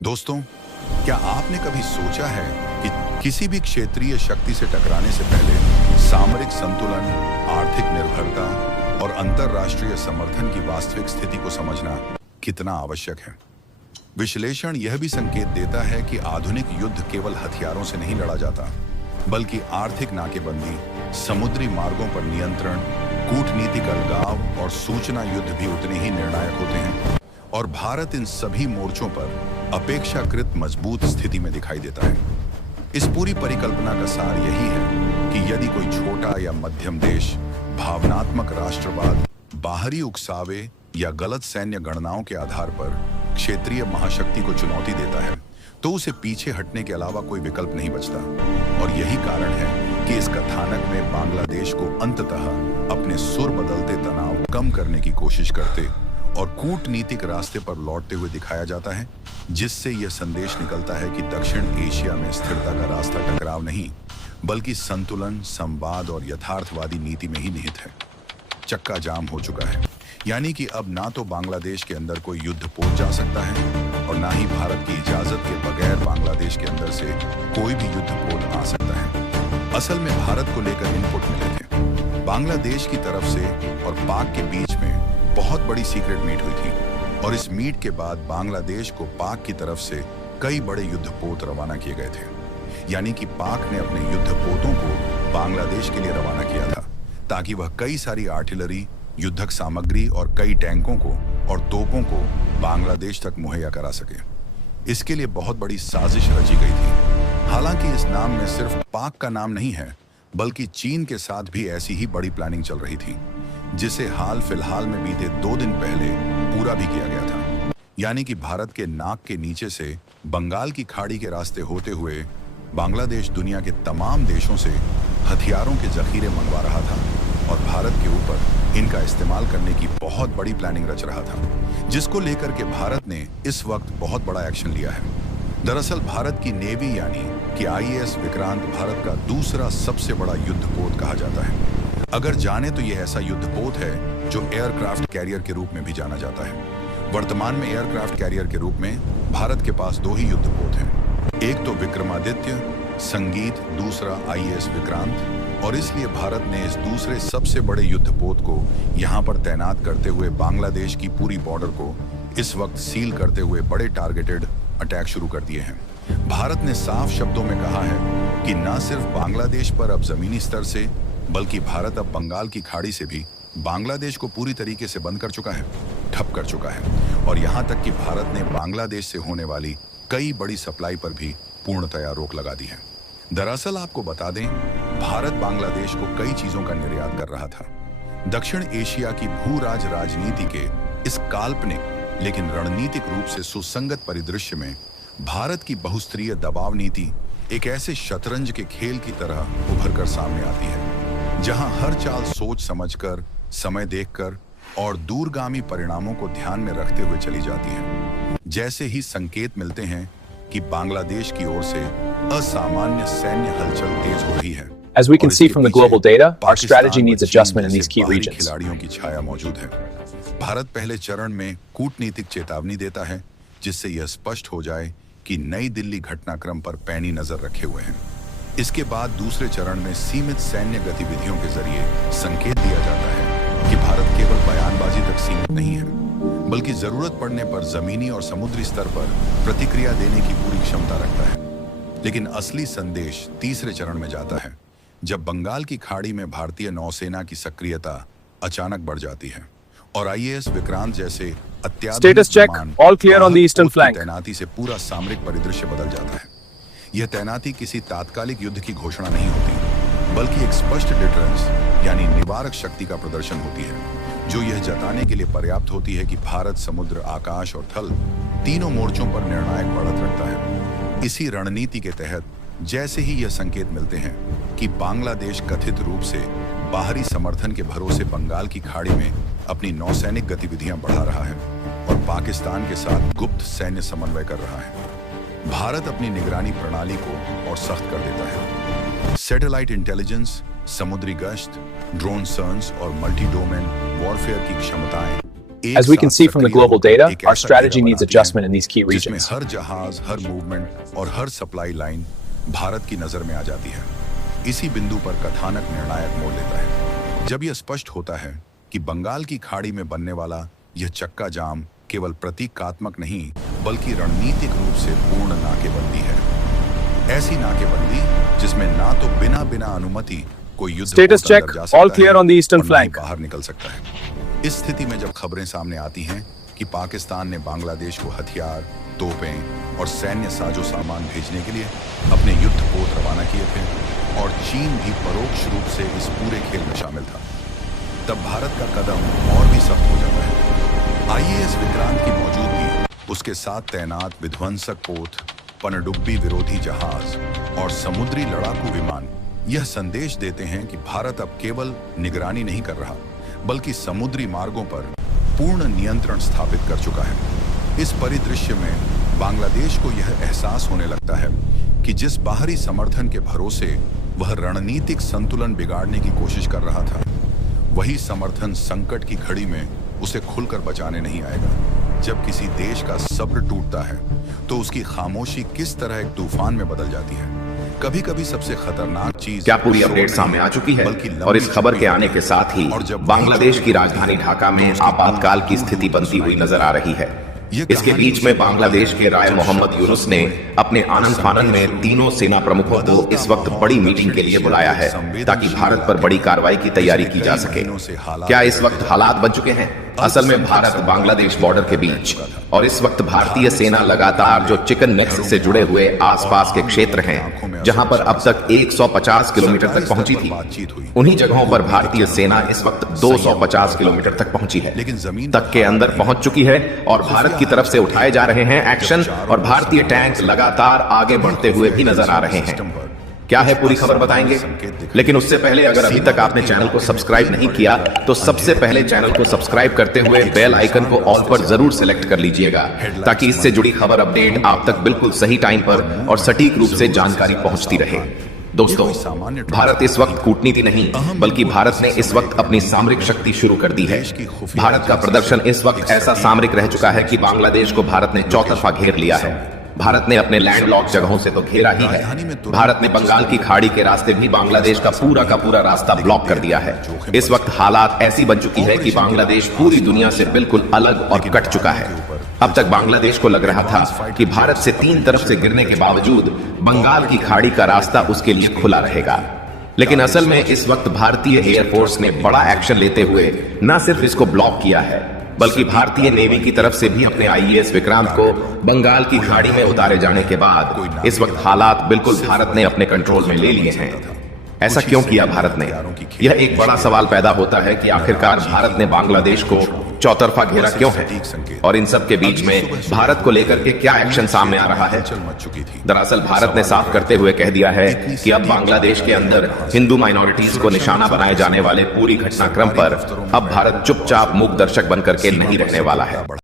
दोस्तों, क्या आपने कभी सोचा है कि किसी भी क्षेत्रीय शक्ति से टकराने से पहले सामरिक संतुलन, आर्थिक निर्भरता और अंतरराष्ट्रीय समर्थन की वास्तविक स्थिति को समझना कितना आवश्यक है? विश्लेषण यह भी संकेत देता है कि आधुनिक युद्ध केवल हथियारों से नहीं लड़ा जाता, बल्कि आर्थिक नाकेबंदी, समुद्री मार्गों पर नियंत्रण, कूटनीतिक अलगाव और सूचना युद्ध भी उतने ही निर्णायक होते हैं। और भारत इन सभी मोर्चों पर अपेक्षाकृत मजबूत स्थिति में दिखाई देता है। इस पूरी परिकल्पना का सार यही है कि यदि कोई छोटा या मध्यम देश भावनात्मक राष्ट्रवाद, बाहरी उकसावे या गलत सैन्य गणनाओं के आधार पर क्षेत्रीय महाशक्ति को चुनौती देता है, तो उसे पीछे हटने के अलावा कोई विकल्प नहीं बचता। और यही कारण है कि इस कथानक में बांग्लादेश को अंततः अपने सुर बदलते तनाव कम करने की कोशिश करते और कूटनीतिक रास्ते पर लौटते हुए दिखाया जाता है, जिससे यह संदेश निकलता है कि दक्षिण एशिया में स्थिरता का रास्ता टकराव नहीं, बल्कि संतुलन, संवाद और यथार्थवादी नीति में ही निहित है। चक्का जाम हो चुका है, यानी कि अब ना तो बांग्लादेश के अंदर कोई युद्ध पोत जा सकता है और ना ही भारत की इजाजत के बगैर बांग्लादेश के अंदर से कोई भी युद्ध पोत आ सकता है। असल में भारत को लेकर इनपुट मिले थे। बांग्लादेश की तरफ से और पाक के बीच में बहुत बड़ी सीक्रेट मीट हुई थी, और इस मीट के बाद बांग्लादेश को पाक की तरफ से कई बड़े युद्धपोत रवाना किए गए थे। यानी कि पाक ने अपने युद्धपोतों को बांग्लादेश के लिए रवाना किया था, ताकि वह कई सारी आर्टिलरी, युद्धक सामग्री और कई टैंकों को और तोपों को बांग्लादेश तक मुहैया करा सके। इसके लिए बहुत बड़ी साजिश रची गई थी। हालांकि इस नाम में सिर्फ पाक का नाम नहीं है, बल्कि चीन के साथ भी ऐसी ही बड़ी प्लानिंग चल रही थी, जिसे हाल फिलहाल में बीते 2 दिन पहले पूरा भी किया गया था। यानी कि भारत के नाक के नीचे से बंगाल की खाड़ी के रास्ते होते हुए बांग्लादेश दुनिया के तमाम देशों से हथियारों के जखीरे मंगवा रहा था और भारत के ऊपर इनका इस्तेमाल करने की बहुत बड़ी प्लानिंग रच रहा था, जिसको लेकर के भारत ने इस वक्त बहुत बड़ा एक्शन लिया है। दरअसल भारत की नेवी यानी कि आईएएस विक्रांत भारत का दूसरा सबसे बड़ा युद्धपोत कहा जाता है। अगर जाने तो यह ऐसा युद्धपोत है जो एयरक्राफ्ट कैरियर के रूप में भी जाना जाता है। वर्तमान में एयरक्राफ्ट कैरियर के रूप में भारत के पास 2 ही युद्धपोत हैं। एक तो विक्रमादित्य संगीत, दूसरा आईएएस विक्रांत। और इसलिए भारत ने इस दूसरे सबसे बड़े युद्धपोत को यहाँ पर तैनात करते हुए बांग्लादेश की पूरी बॉर्डर को इस वक्त सील करते हुए बड़े टारगेटेड अटैक शुरू कर दिए हैं। भारत ने साफ शब्दों में कहा है कि न सिर्फ बांग्लादेश पर अब जमीनी स्तर से, बल्कि भारत अब बंगाल की खाड़ी से भी बांग्लादेश को पूरी तरीके से बंद कर चुका है, ठप कर चुका है। और यहाँ तक कि भारत ने बांग्लादेश से होने वाली कई बड़ी सप्लाई पर भी पूर्णतया रोक लगा दी है। दरअसल आपको बता दें, भारत बांग्लादेश को कई चीजों का निर्यात कर रहा था। दक्षिण एशिया की भू-राज राजनीति के इस काल्पनिक लेकिन रणनीतिक रूप से सुसंगत परिदृश्य में भारत की बहुस्तरीय दबाव नीति एक ऐसे शतरंज के खेल की तरह उभर कर सामने आती है, जहां हर चाल सोच समझकर, समय देखकर और दूरगामी परिणामों को ध्यान में रखते हुए चली जाती है। जैसे ही संकेत मिलते हैं कि बांग्लादेश की ओर से असामान्य सैन्य हलचल तेज हो रही है। As we can see from the global data, our strategy needs adjustment in these key regions. खिलाड़ियों की छाया मौजूद है। भारत पहले चरण में कूटनीतिक चेतावनी देता है, जिससे यह स्पष्ट हो जाए कि नई दिल्ली घटनाक्रम पर पैनी नजर रखे हुए हैं। इसके बाद दूसरे चरण में सीमित सैन्य गतिविधियों के जरिए संकेत दिया जाता है कि भारत केवल बयानबाजी तक सीमित नहीं है, बल्कि जरूरत पड़ने पर जमीनी और समुद्री स्तर पर प्रतिक्रिया देने की पूरी क्षमता रखता है। लेकिन असली संदेश तीसरे चरण में जाता है, जब बंगाल की खाड़ी में भारतीय नौसेना की सक्रियता अचानक बढ़ जाती है और आईएएस विक्रांत जैसे Status check, all clear on the eastern flank. तैनाती से पूरा सामरिक परिदृश्य बदल जाता है। यह तैनाती किसी तात्कालिक युद्ध की घोषणा नहीं होती, बल्कि एक स्पष्ट डिटरेंस यानी निवारक शक्ति का प्रदर्शन होती है, जो यह जताने के लिए पर्याप्त होती है कि भारत समुद्र, आकाश और थल तीनों मोर्चों पर निर्णायक बढ़त रखता है। इसी रणनीति के तहत जैसे ही यह संकेत मिलते हैं कि बांग्लादेश कथित रूप से बाहरी समर्थन के भरोसे बंगाल की खाड़ी में अपनी नौसैनिक गतिविधियां बढ़ा रहा है और पाकिस्तान के साथ गुप्त सैन्य समन्वय कर रहा है, भारत अपनी निगरानी प्रणाली को और सख्त कर देता है। सैटेलाइट इंटेलिजेंस, समुद्री गश्त, ड्रोन सर्न्स और मल्टी डोमेन वॉरफेयर की क्षमताएं As we can see from the global data, our strategy needs adjustment in these key जिसमें regions. हर जहाज, हर मूवमेंट और हर सप्लाई लाइन भारत की नजर में आ जाती है। इसी बिंदु पर कथानक निर्णायक मोड़ लेता है जब यह स्पष्ट होता है कि बंगाल की खाड़ी में बनने वाला यह चक्का जाम केवल प्रतीकात्मक नहीं बल्कि रणनीतिक रूप से पूर्ण नाकेबंदी है। ऐसी नाकेबंदी जिसमें ना तो बिना अनुमति कोई युद्ध Status पोत अंदर check, जा सकता all clear है on the eastern और ना ही flank. बाहर निकल सकता है। इस स्थिति में जब खबरें सामने आती हैं कि पाकिस्तान ने बांग्लादेश को हथियार, तोपें और सैन्य साजो सामान भेजने के लिए अपने युद्ध पोत रवाना किए थे और चीन भी परोक्ष रूप से इस पूरे खेल में शामिल था, तब भारत का कदम और भी सख्त हो जाता है। आईएएस विक्रांत की मौजूदगी, उसके साथ तैनात विध्वंसक पोत, पनडुब्बी विरोधी जहाज और समुद्री लड़ाकू विमान यह संदेश देते हैं कि भारत अब केवल निगरानी नहीं कर रहा बल्कि समुद्री मार्गों पर पूर्ण नियंत्रण स्थापित कर चुका है। इस परिदृश्य में बांग्लादेश को यह एहसास होने लगता है कि जिस बाहरी समर्थन के भरोसे वह रणनीतिक संतुलन बिगाड़ने की कोशिश कर रहा था, वही समर्थन संकट की घड़ी में उसे खुलकर बचाने नहीं आएगा। जब किसी देश का सब्र टूटता है तो उसकी खामोशी किस तरह एक तूफान में बदल जाती है। कभी कभी सबसे खतरनाक चीज क्या पूरी अपडेट सामने आ चुकी है? और इस खबर के आने के साथ ही बांग्लादेश की राजधानी ढाका में आपातकाल की स्थिति बनती हुई नजर आ रही है। इसके बीच में बांग्लादेश के राय मोहम्मद यूनुस ने अपने आनंद फानन में तीनों सेना प्रमुखों को इस वक्त बड़ी मीटिंग के लिए बुलाया है ताकि भारत पर बड़ी कार्रवाई की तैयारी की जा सके। क्या इस वक्त हालात बन चुके हैं? असल में भारत बांग्लादेश बॉर्डर के बीच और इस वक्त भारतीय सेना लगातार जो चिकन नेक्स से जुड़े हुए आसपास के क्षेत्र हैं जहां पर अब तक 150 किलोमीटर तक पहुंची थी, उन्हीं जगहों पर भारतीय सेना इस वक्त 250 किलोमीटर तक पहुंची है, तक के अंदर पहुंच चुकी है और भारत की तरफ से उठाए जा रहे हैं एक्शन और भारतीय टैंक लगातार आगे बढ़ते हुए भी नजर आ रहे हैं। क्या है पूरी खबर बताएंगे, लेकिन उससे पहले अगर अभी तक आपने चैनल को सब्सक्राइब नहीं किया तो सबसे पहले चैनल को सब्सक्राइब करते हुए बेल आइकन को ऑल पर जरूर सेलेक्ट कर लीजिएगा ताकि इससे जुड़ी खबर अपडेट आप तक बिल्कुल सही टाइम पर और सटीक रूप से जानकारी पहुंचती रहे। दोस्तों, भारत इस वक्त कूटनीति नहीं बल्कि भारत ने इस वक्त अपनी सामरिक शक्ति शुरू कर दी है। भारत का प्रदर्शन इस वक्त ऐसा सामरिक रह चुका है कि बांग्लादेश को भारत ने चौतरफा घेर लिया है। भारत ने अपने लैंडलॉक जगहों से तो घेरा ही है, भारत ने बंगाल की खाड़ी के रास्ते भी बांग्लादेश का पूरा रास्ता ब्लॉक कर दिया है। इस वक्त हालात ऐसी बन चुकी है कि बांग्लादेश पूरी दुनिया से बिल्कुल अलग और कट चुका है। अब तक बांग्लादेश को लग रहा था कि भारत से 3 तरफ से गिरने के बावजूद बंगाल की खाड़ी का रास्ता उसके लिए खुला रहेगा, लेकिन असल में इस वक्त भारतीय एयरफोर्स ने बड़ा एक्शन लेते हुए न सिर्फ इसको ब्लॉक किया है बल्कि भारतीय नेवी की तरफ से भी अपने आईएएस विक्रांत को बंगाल की खाड़ी में उतारे जाने के बाद इस वक्त हालात बिल्कुल भारत ने अपने कंट्रोल में ले लिए हैं। ऐसा क्यों किया भारत ने? यह एक बड़ा सवाल पैदा होता है कि आखिरकार भारत ने बांग्लादेश को चौतरफा घेरा क्यों है और इन सब के बीच में भारत को लेकर के क्या एक्शन सामने आ रहा है। दरअसल भारत ने साफ करते हुए कह दिया है कि अब बांग्लादेश के अंदर हिंदू माइनॉरिटीज को निशाना बनाए जाने वाले पूरी घटनाक्रम पर अब भारत चुपचाप मूक दर्शक बनकर के नहीं रहने वाला है।